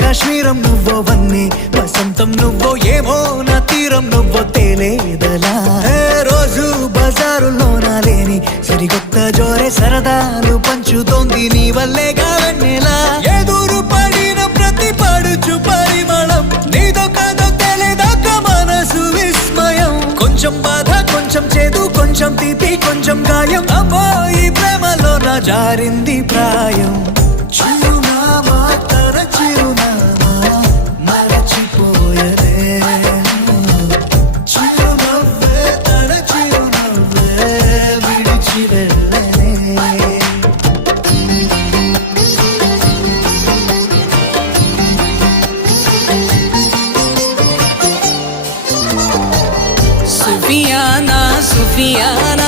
కాశ్మీరం నువ్వో వన్నే వసంతం నువ్వో ఏమో నా తీరం నువ్వో తేలేదలా రోజు బజారులోన లేని సరికొత్త జోరే సరదాలు పంచుతోంది నీ వల్లేగా వెన్నెలా ఎదురు పడిన ప్రతి పడుచు పరిమళం నీదో కాదో తెలియదాకా మనసు విస్మయం కొంచెం బాధ కొంచెం చేదు కొంచెం తీపి కొంచెం గాయం అమ్మో ఈ ప్రేమలో నా జారింది ప్రాయం చిరునామా తన చిరునామా మరచిపోయదే చిరునవ్వే తన చిరునవ్వే విడిచి వెళ్ళనే సుఫియానా సుఫియానా